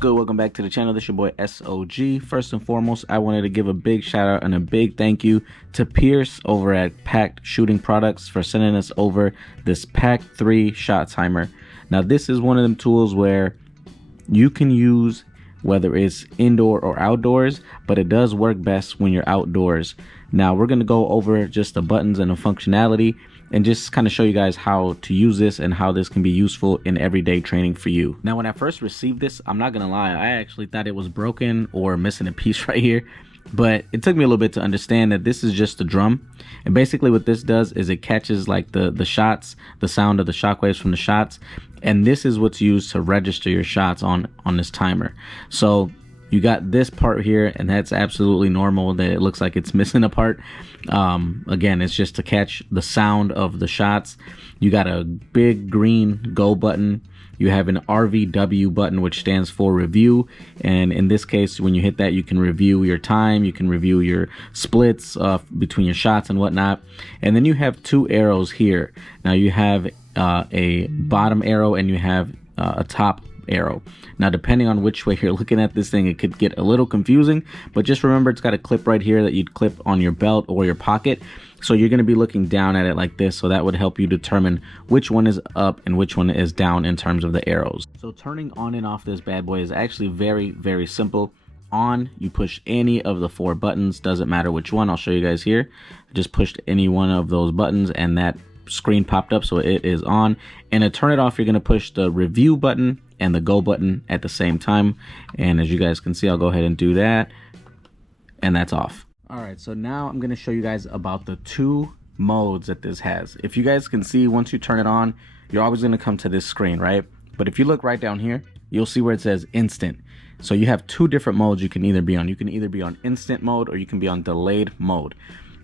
good? Welcome back to the channel. This is your boy S.O.G. First and foremost, I wanted to give a big shout out and a big thank you to Pierce over at Pact Shooting Products for sending us over this Pact 3 shot timer. Now this is one of them tools where you can use whether it's indoor or outdoors, but it does work best when you're outdoors. Now we're going to go over just the buttons and the functionality and just kind of show you guys how to use this and how this can be useful in everyday training for you. Now when I first received this, I'm not gonna lie, I actually thought it was broken or missing a piece right here, but it took me a little bit to understand that this is just a drum. And basically what this does is it catches like the shots, the sound of the shockwaves from the shots, and this is what's used to register your shots on this timer. So you got this part here, and that's absolutely normal that it looks like it's missing a part. Again, it's just to catch the sound of the shots. You got a big green go button. You have an RVW button, which stands for review. And in this case, when you hit that, you can review your time. You can review your splits between your shots and whatnot. And then you have two arrows here. Now you have a bottom arrow and you have a top arrow. Now depending on which way you're looking at this thing, it could get a little confusing, but just remember it's got a clip right here that you'd clip on your belt or your pocket, so you're going to be looking down at it like this, so that would help you determine which one is up and which one is down in terms of the arrows. So turning on and off this bad boy is actually very simple. On, you push any of the four buttons, doesn't matter which one. I'll show you guys here. I just pushed any one of those buttons and that screen popped up, so it is on. And to turn it off, you're going to push the review button and the go button at the same time, and as you guys can see, I'll go ahead and do that, and that's off. All right, so now I'm going to show you guys about the two modes that this has. If you guys can see, once you turn it on, you're always going to come to this screen, right? But if you look right down here, you'll see where it says instant. So you have two different modes you can either be on. You can either be on instant mode or you can be on delayed mode.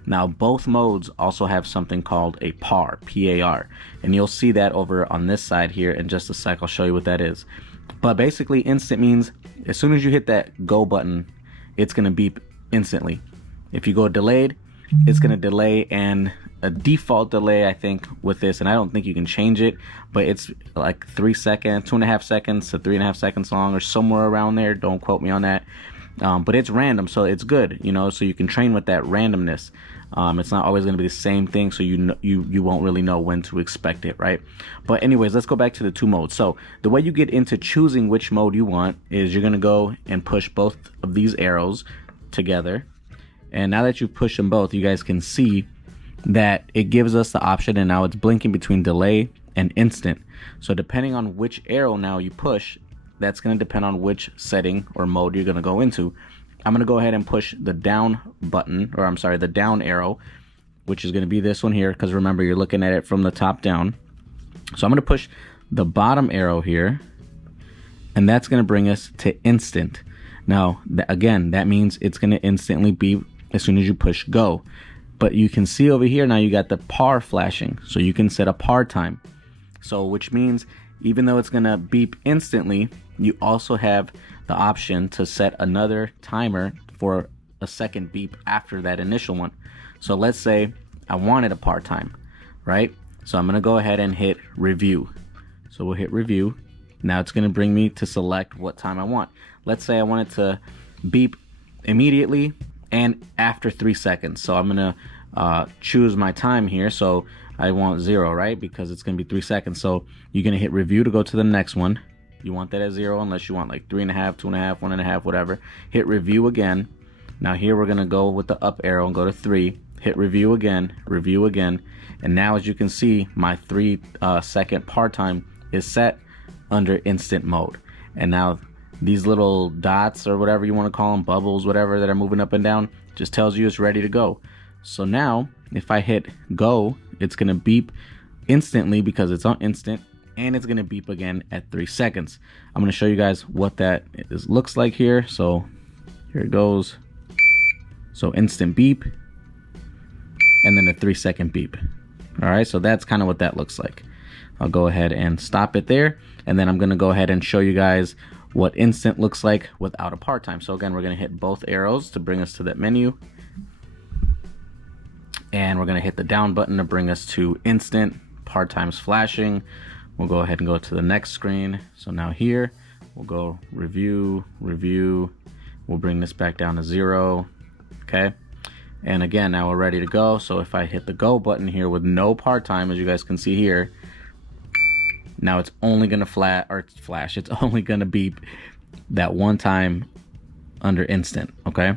Now both modes also have something called a PAR, P-A-R, and you'll see that over on this side here in just a sec. I'll show you what that is. But basically instant means as soon as you hit that go button, it's going to beep instantly. If you go delayed, it's going to delay, and a default delay I think with this, and I don't think you can change it, but it's like 3 seconds, 2.5 seconds to 3.5 seconds long or somewhere around there. Don't quote me on that. But it's random, so it's good, you know, so you can train with that randomness. It's not always going to be the same thing, so you won't really know when to expect it, right? But anyways, let's go back to the two modes. So the way you get into choosing which mode you want is you're going to go and push both of these arrows together. And now that you push them both, you guys can see that it gives us the option, and now it's blinking between delay and instant. So depending on which arrow now you push, that's going to depend on which setting or mode you're going to go into. I'm going to go ahead and push the down button, or I'm sorry, the down arrow, which is going to be this one here, because remember, you're looking at it from the top down. So I'm going to push the bottom arrow here, and that's going to bring us to instant. Now, again, that means it's going to instantly beep as soon as you push go. But you can see over here now you got the PAR flashing, so you can set a PAR time. So which means even though it's going to beep instantly, you also have the option to set another timer for a second beep after that initial one. So let's say I wanted a PAR time, right? So I'm going to go ahead and hit review. So we'll hit review. Now it's going to bring me to select what time I want. Let's say I want it to beep immediately and after 3 seconds. So I'm going to choose my time here. So I want 0, right? Because it's going to be 3 seconds. So you're going to hit review to go to the next one. You want that at 0 unless you want like 3.5, 2.5, 1.5, whatever. Hit review again. Now here we're going to go with the up arrow and go to 3. Hit review again, and now as you can see, my 3 second PAR time is set under instant mode. And now these little dots or whatever you want to call them, bubbles, whatever, that are moving up and down, just tells you it's ready to go. So now if I hit go, it's going to beep instantly because it's on instant, and it's going to beep again at 3 seconds. I'm going to show you guys what that looks like here. So here it goes. So instant beep, and then a 3 second beep. All right, so that's kind of what that looks like. I'll go ahead and stop it there, and then I'm going to go ahead and show you guys what instant looks like without a PAR time. So again, we're going to hit both arrows to bring us to that menu, and we're going to hit the down button to bring us to instant. PAR time's flashing. We'll go ahead and go to the next screen. So now here We'll go review, review. We'll bring this back down to 0. Okay. And again, now we're ready to go. So if I hit the go button here with no part time, as you guys can see here, now it's only gonna flash. It's only gonna beep that one time under instant. Okay.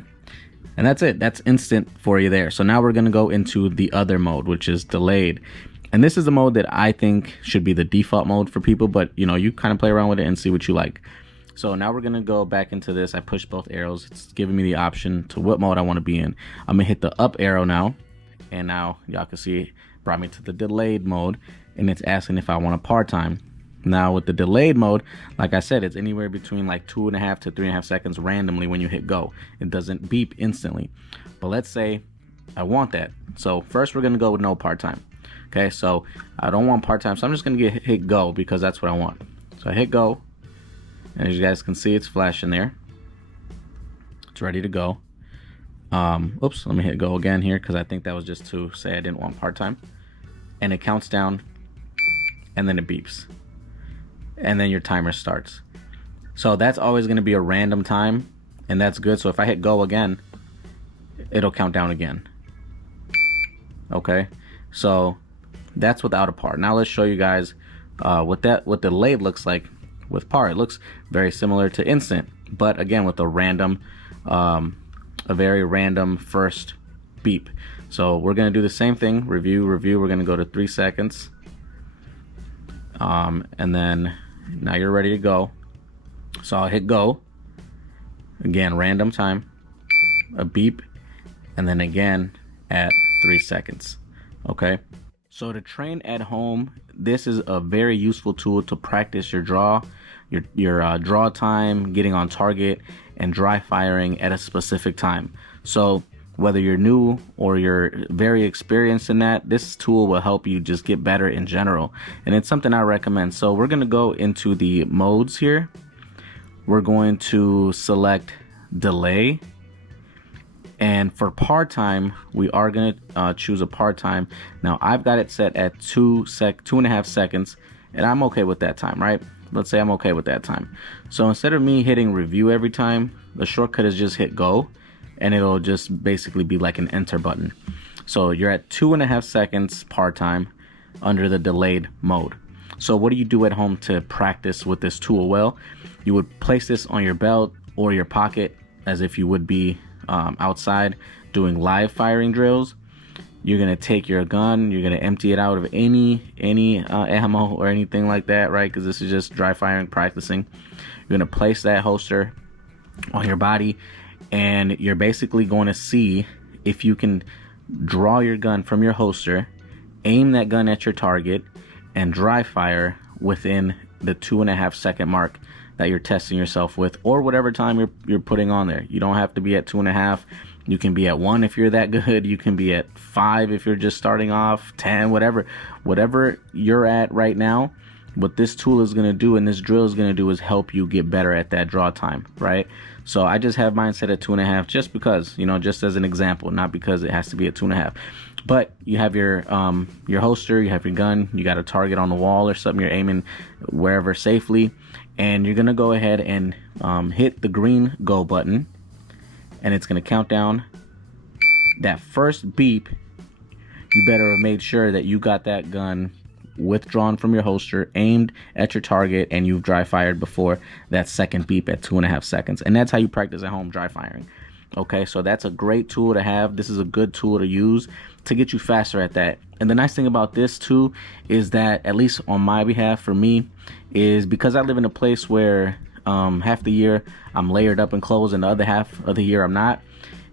And that's it. That's instant for you there. So now we're gonna go into the other mode, which is delayed. And this is the mode that I think should be the default mode for people, but you know, you kind of play around with it and see what you like. So now we're gonna go back into this. I push both arrows. It's giving me the option to what mode I want to be in. I'm gonna hit the up arrow now, and now y'all can see it brought me to the delayed mode, and it's asking if I want a part time. Now with the delayed mode, like I said, it's anywhere between like 2.5 to 3.5 seconds randomly when you hit go. It doesn't beep instantly. But let's say I want that. So first we're gonna go with no part time. Okay, so I don't want part time, so I'm just gonna hit go because that's what I want. So I hit go. And as you guys can see, it's flashing there. It's ready to go. Oops, let me hit go again here because I think that was just to say I didn't want part-time. And it counts down, and then it beeps. And then your timer starts. So that's always going to be a random time, and that's good. So if I hit go again, it'll count down again. Okay, so that's without a part. Now let's show you guys what delayed looks like. With par, it looks very similar to instant, but again with a very random first beep. So we're gonna do the same thing. Review. We're gonna go to 3 seconds, and then now you're ready to go. So I'll hit go again, random time, a beep, and then again at 3 seconds. Okay. So to train at home, this is a very useful tool to practice your draw, your draw time, getting on target, and dry firing at a specific time. So whether you're new or you're very experienced in that, this tool will help you just get better in general. And it's something I recommend. So we're going to go into the modes here. We're going to select delay. And for part-time, we are going to choose a part-time. Now, I've got it set at 2.5 seconds, and I'm okay with that time, right? Let's say I'm okay with that time. So instead of me hitting review every time, the shortcut is just hit go, and it'll just basically be like an enter button. So you're at 2.5 seconds part-time under the delayed mode. So what do you do at home to practice with this tool? Well, you would place this on your belt or your pocket as if you would be outside doing live firing drills. You're gonna take your gun, you're gonna empty it out of any ammo or anything like that, right? Because this is just dry firing practicing. You're gonna place that holster on your body, and you're basically going to see if you can draw your gun from your holster, aim that gun at your target, and dry fire within the 2.5 second mark that you're testing yourself with, or whatever time you're putting on there. You don't have to be at 2.5. You can be at 1 if you're that good. You can be at 5 if you're just starting off, 10, whatever you're at right now. What this tool is going to do and this drill is going to do is help you get better at that draw time, right? So I just have mine set at 2.5 just because, you know, just as an example, not because it has to be at 2.5. But you have your holster, you have your gun, you got a target on the wall or something, you're aiming wherever safely, and you're gonna go ahead and hit the green go button, and it's gonna count down. That first beep, you better have made sure that you got that gun withdrawn from your holster, aimed at your target, and you've dry fired before that second beep at 2.5 seconds. And that's how you practice at home dry firing. Okay, so that's a great tool to have. This is a good tool to use to get you faster at that. And the nice thing about this too is that, at least on my behalf, for me, is because I live in a place where half the year I'm layered up in clothes and the other half of the year I'm not.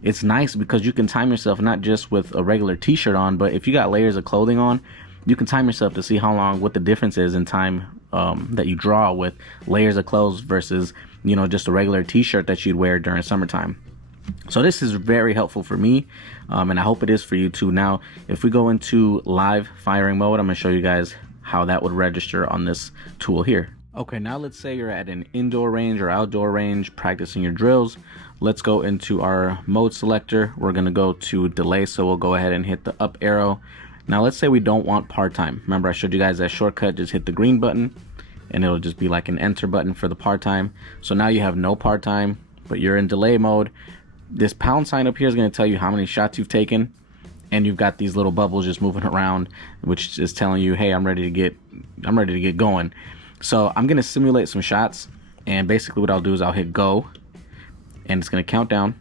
It's nice because you can time yourself not just with a regular t-shirt on, but if you got layers of clothing on, you can time yourself to see how long, what the difference is in time that you draw with layers of clothes versus, you know, just a regular t-shirt that you'd wear during summertime. So this is very helpful for me, and I hope it is for you too. Now, if we go into live firing mode, I'm going to show you guys how that would register on this tool here. Okay, now let's say you're at an indoor range or outdoor range practicing your drills. Let's go into our mode selector. We're going to go to delay, so we'll go ahead and hit the up arrow. Now let's say we don't want part-time. Remember I showed you guys that shortcut, just hit the green button, and it'll just be like an enter button for the part time. So now you have no part time, but you're in delay mode. This pound sign up here is going to tell you how many shots you've taken, and you've got these little bubbles just moving around, which is telling you, hey, I'm ready to get going. So I'm going to simulate some shots, and basically what I'll do is I'll hit go, and it's going to count down.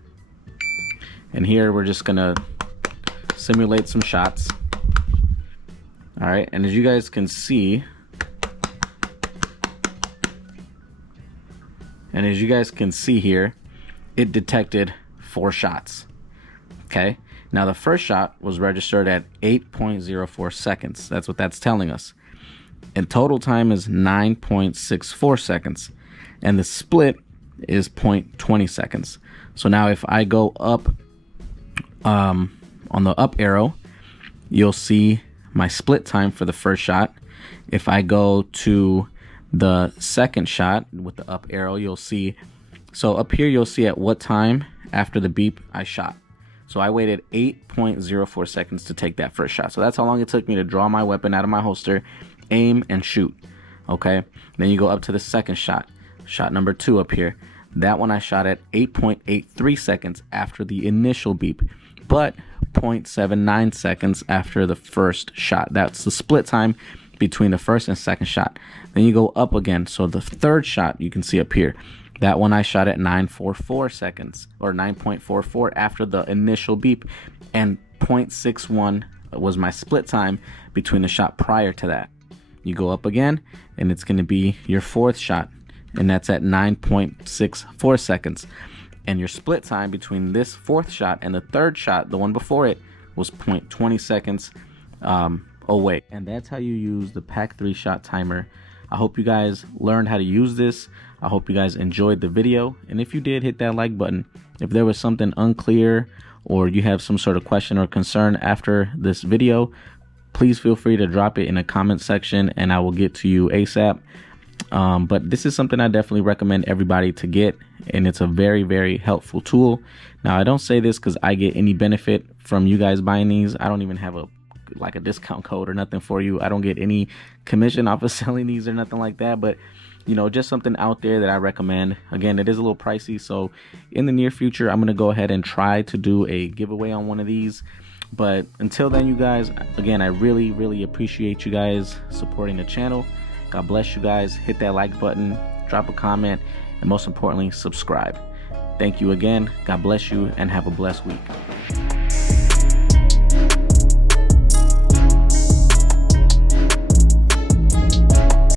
And here we're just going to simulate some shots. All right, and as you guys can see, here, it detected 4 shots. Okay, now the first shot was registered at 8.04 seconds. That's what that's telling us. And total time is 9.64 seconds. And the split is 0.20 seconds. So now if I go up on the up arrow, you'll see my split time for the first shot. If I go to the second shot with the up arrow, you'll see, so up here you'll see at what time after the beep I shot. So I waited 8.04 seconds to take that first shot. So that's how long it took me to draw my weapon out of my holster, aim, and shoot. Okay, then you go up to the second shot, shot number 2 up here. That one I shot at 8.83 seconds after the initial beep, but 0.79 seconds after the first shot. That's the split time between the first and second shot. Then you go up again. So the third shot you can see up here, that one I shot at 9.44 seconds, or 9.44 after the initial beep, and 0.61 was my split time between the shot prior to that. You go up again, and it's going to be your fourth shot, and that's at 9.64 seconds. And your split time between this fourth shot and the third shot, the one before it, was 0.20 seconds away. And that's how you use the Pact 3 shot timer. I hope you guys learned how to use this. I hope you guys enjoyed the video. And if you did, hit that like button. If there was something unclear or you have some sort of question or concern after this video, please feel free to drop it in the comment section and I will get to you ASAP. But this is something I definitely recommend everybody to get, and it's a very, very helpful tool. Now, I don't say this because I get any benefit from you guys buying these. I don't even have a discount code or nothing for you. I don't get any commission off of selling these or nothing like that, but you know, just something out there that I recommend. Again, it is a little pricey, so in the near future I'm going to go ahead and try to do a giveaway on one of these. But until then, you guys, again, I really, really appreciate you guys supporting the channel. God bless you guys. Hit that like button, drop a comment, and most importantly, subscribe. Thank you again. God bless you, and have a blessed week.